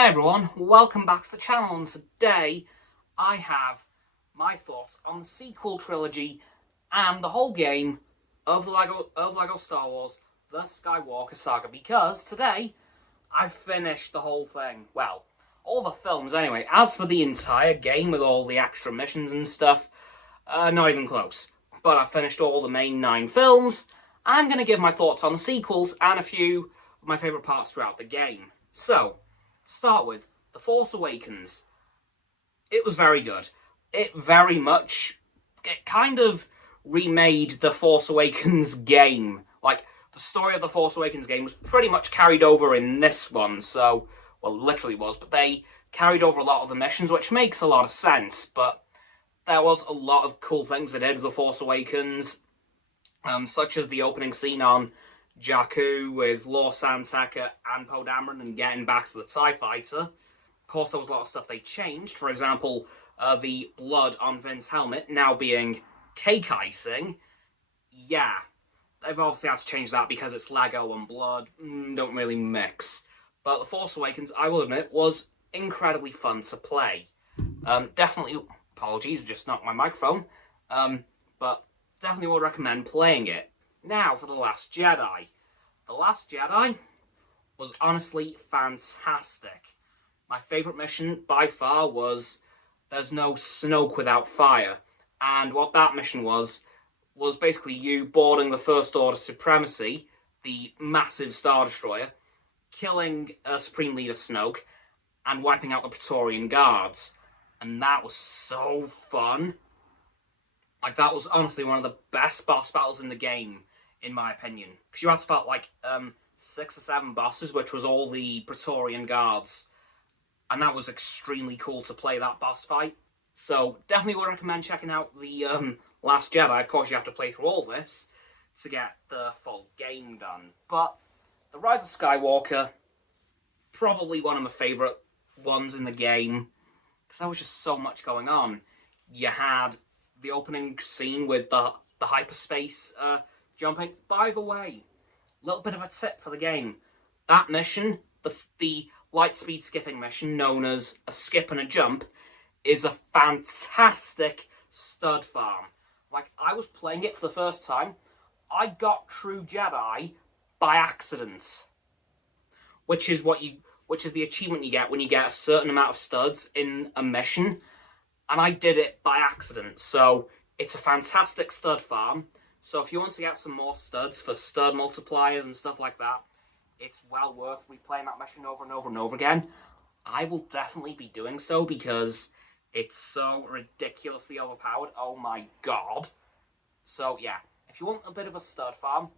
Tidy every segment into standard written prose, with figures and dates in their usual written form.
Hey everyone, welcome back to the channel, and today I have my thoughts on the sequel trilogy and the whole game of Lego Star Wars: The Skywalker Saga, because today I've finished the whole thing. Well, all the films anyway. As for the entire game with all the extra missions and stuff, not even close. But I've finished all the main 9 films. I'm going to give my thoughts on the sequels and a few of my favourite parts throughout the game. So, to start with, The Force Awakens. It was very good. It kind of remade the Force Awakens game. Like, the story of the Force Awakens game was pretty much carried over in this one, so, well, it literally was, but they carried over a lot of the missions, which makes a lot of sense, but there was a lot of cool things they did with the Force Awakens, such as the opening scene on Jakku with Lor San Tekka and Poe Dameron and getting back to the TIE Fighter. Of course, there was a lot of stuff they changed. For example, the blood on Vin's helmet now being cake icing. Yeah, they've obviously had to change that because it's Lego and blood don't really mix. But The Force Awakens, I will admit, was incredibly fun to play. Definitely, apologies, I just knocked my microphone. But definitely would recommend playing it. Now for The Last Jedi. The Last Jedi was honestly fantastic. My favourite mission by far was There's No Snoke Without Fire. And what that mission was basically you boarding the First Order Supremacy, the massive Star Destroyer, killing Supreme Leader Snoke, and wiping out the Praetorian Guards. And that was so fun. Like, that was honestly one of the best boss battles in the game, in my opinion. Because you had to fight, like, 6 or 7 bosses, which was all the Praetorian Guards. And that was extremely cool to play that boss fight. So, definitely would recommend checking out the Last Jedi. Of course, you have to play through all this to get the full game done. But The Rise of Skywalker, probably one of my favourite ones in the game. Because there was just so much going on. You had the opening scene with the hyperspace jumping. By the way, little bit of a tip for the game. That mission, the light speed skipping mission, known as a skip and a jump, is a fantastic stud farm. Like, I was playing it for the first time, I got True Jedi by accident. Which is the achievement you get when you get a certain amount of studs in a mission. And I did it by accident, so it's a fantastic stud farm. So if you want to get some more studs for stud multipliers and stuff like that, it's well worth replaying that mission over and over and over again. I will definitely be doing so because it's so ridiculously overpowered. Oh my god. So yeah, if you want a bit of a stud farm,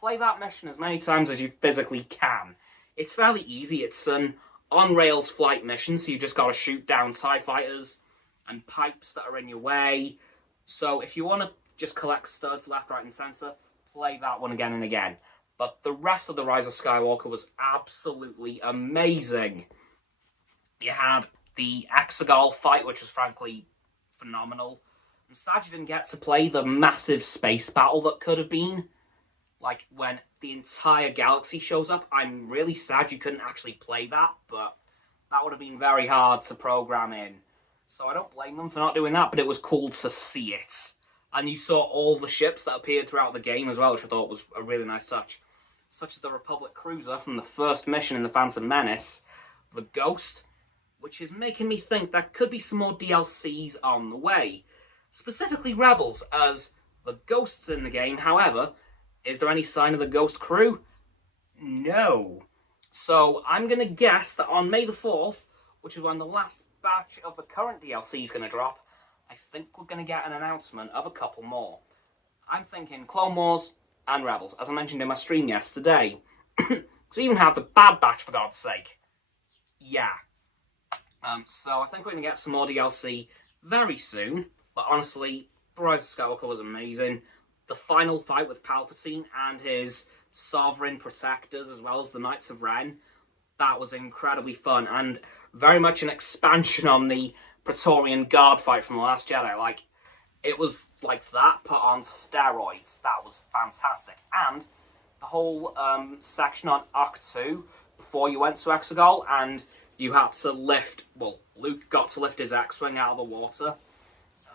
play that mission as many times as you physically can. It's fairly easy. It's an on-rails flight mission, so you just got to shoot down TIE fighters and pipes that are in your way. So if you want to just collect studs left, right, and centre, play that one again and again. But the rest of The Rise of Skywalker was absolutely amazing. You had the Exegol fight, which was frankly phenomenal. I'm sad you didn't get to play the massive space battle that could have been. Like, when the entire galaxy shows up, I'm really sad you couldn't actually play that, but that would have been very hard to program in. So I don't blame them for not doing that, but it was cool to see it. And you saw all the ships that appeared throughout the game as well, which I thought was a really nice touch. Such as the Republic Cruiser from the first mission in The Phantom Menace, the Ghost, which is making me think there could be some more DLCs on the way. Specifically Rebels, as the Ghost's in the game. However, is there any sign of the Ghost crew? No. So I'm going to guess that on May the 4th, which is when the last batch of the current DLC is going to drop, I think we're going to get an announcement of a couple more. I'm thinking Clone Wars and Rebels, as I mentioned in my stream yesterday. So even have the Bad Batch, for God's sake. Yeah. So I think we're going to get some more DLC very soon. But honestly, The Rise of Skywalker was amazing. The final fight with Palpatine and his Sovereign Protectors, as well as the Knights of Ren, that was incredibly fun. And very much an expansion on the Praetorian Guard fight from The Last Jedi. Like, it was like that, put on steroids. That was fantastic. And the whole section on Octu, before you went to Exegol, and you had to lift, well, Luke got to lift his X-Wing out of the water.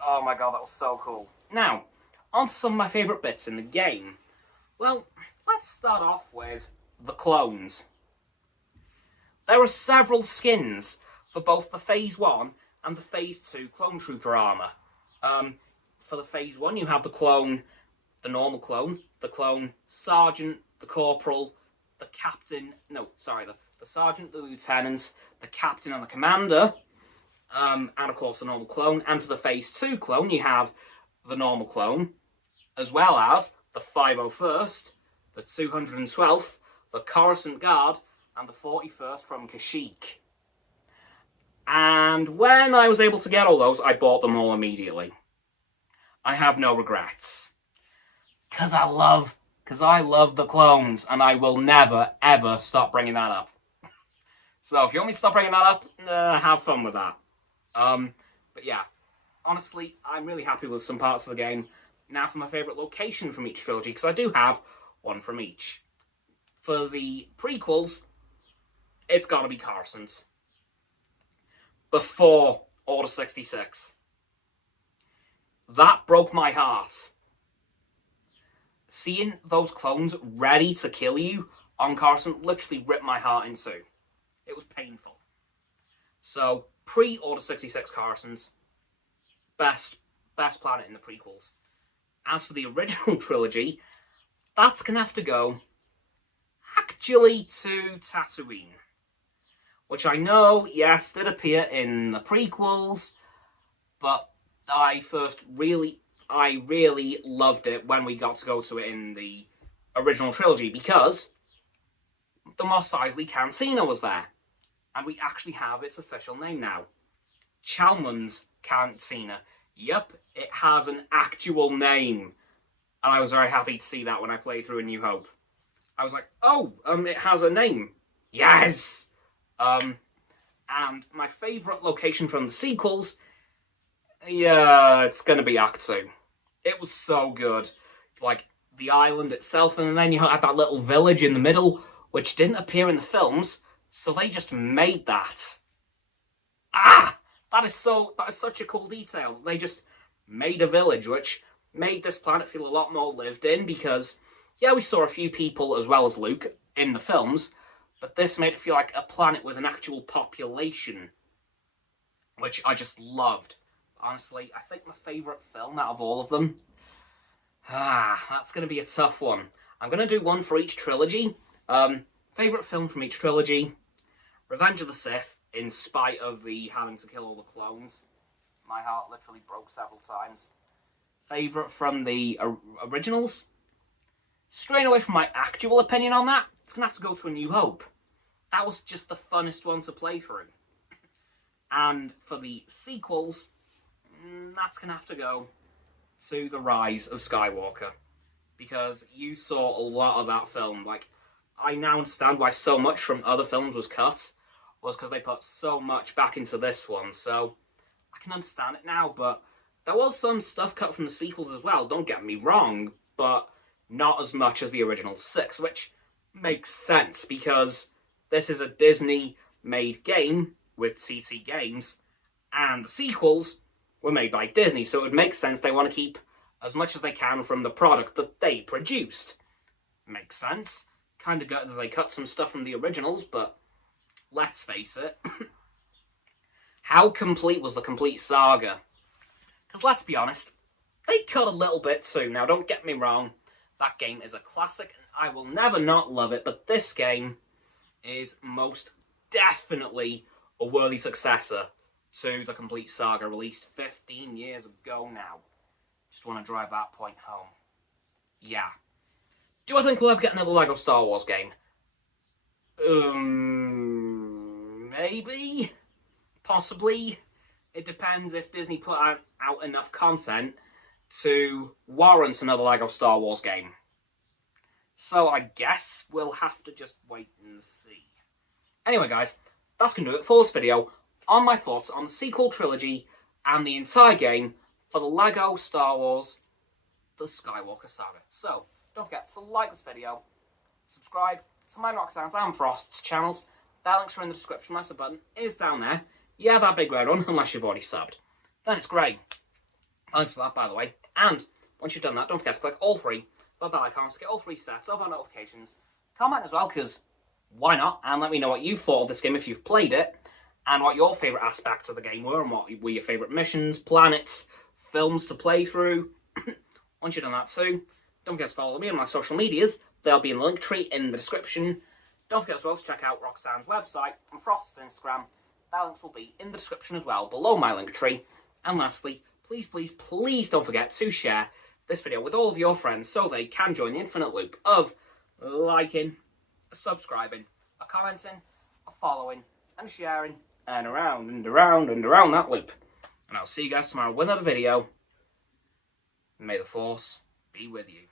Oh my god, that was so cool. Now, on to some of my favourite bits in the game. Well, let's start off with the clones. There are several skins for both the Phase 1 and the Phase 2 Clone Trooper armour. For the Phase 1, you have the clone, the normal clone, the clone Sergeant, the Corporal, the Captain, the Sergeant, the Lieutenant, the Captain and the Commander, and of course the normal clone. And for the Phase 2 clone, you have the normal clone, as well as the 501st, the 212th, the Coruscant Guard, and the 41st from Kashyyyk. And when I was able to get all those, I bought them all immediately. I have no regrets. Because I love the clones, and I will never, ever stop bringing that up. So if you want me to stop bringing that up, have fun with that. But yeah, honestly, I'm really happy with some parts of the game. Now for my favourite location from each trilogy, because I do have one from each. For the prequels, it's got to be Coruscant. Before Order 66. That broke my heart. Seeing those clones ready to kill you on Coruscant literally ripped my heart in two. It was painful. So, pre-Order 66 Coruscant, best planet in the prequels. As for the original trilogy, that's going to have to go, actually, to Tatooine. Which I know, yes, did appear in the prequels, but I really loved it when we got to go to it in the original trilogy, because the Mos Eisley Cantina was there. And we actually have its official name now. Chalmun's Cantina. Yep, it has an actual name. And I was very happy to see that when I played through A New Hope. I was like, oh, it has a name. Yes! And my favourite location from the sequels, yeah, it's going to be Act 2. It was so good. Like, the island itself, and then you had that little village in the middle, which didn't appear in the films, so they just made that. That is such a cool detail. They just made a village, which made this planet feel a lot more lived in, because, yeah, we saw a few people as well as Luke in the films, but this made it feel like a planet with an actual population, which I just loved. Honestly, I think my favourite film out of all of them, that's going to be a tough one. I'm going to do one for each trilogy. Favourite film from each trilogy, Revenge of the Sith, in spite of the having to kill all the clones. My heart literally broke several times. Favourite from the originals, straying away from my actual opinion on that, it's going to have to go to A New Hope. That was just the funnest one to play through. And for the sequels, that's going to have to go to The Rise of Skywalker. Because you saw a lot of that film. Like, I now understand why so much from other films was cut. Was because they put so much back into this one. So, I can understand it now. But there was some stuff cut from the sequels as well, don't get me wrong. But not as much as the original 6. Which makes sense, because this is a Disney-made game with ttgames. And the sequels were made by Disney, so it would make sense they want to keep as much as they can from the product that they produced. Makes sense. Kind of gut that they cut some stuff from the originals, but let's face it. How complete was the complete saga? Because let's be honest, they cut a little bit too. Now, don't get me wrong, that game is a classic, and I will never not love it, but this game is most definitely a worthy successor to the complete saga, released 15 years ago now. Just want to drive that point home. Yeah. Do I think we'll ever get another LEGO Star Wars game? Maybe? Possibly? It depends if Disney put out enough content to warrant another LEGO Star Wars game. So I guess we'll have to just wait and see. Anyway, guys, that's going to do it for this video on my thoughts on the sequel trilogy and the entire game for the LEGO Star Wars The Skywalker Saga. So, don't forget to like this video, subscribe to my Roxanne's and Frost's channels, Their links are in the description. My sub button is down there. Yeah, that big red one, unless you've already subbed. Then it's great. Thanks for that, by the way. And once you've done that, don't forget to click all three bell icons to get all three sets of our notifications. Comment as well, because why not? And let me know what you thought of this game if you've played it, and what your favourite aspects of the game were, and what were your favourite missions, planets, films to play through. Once you've done that too, don't forget to follow me on my social medias. They'll be in the link tree in the description. Don't forget as well to check out Roxanne's website and Frost's Instagram. Their links will be in the description as well, below my link tree. And lastly, please, please, please don't forget to share this video with all of your friends so they can join the infinite loop of liking, subscribing, commenting, following, and sharing, and around and around and around that loop. And I'll see you guys tomorrow with another video. May the Force be with you.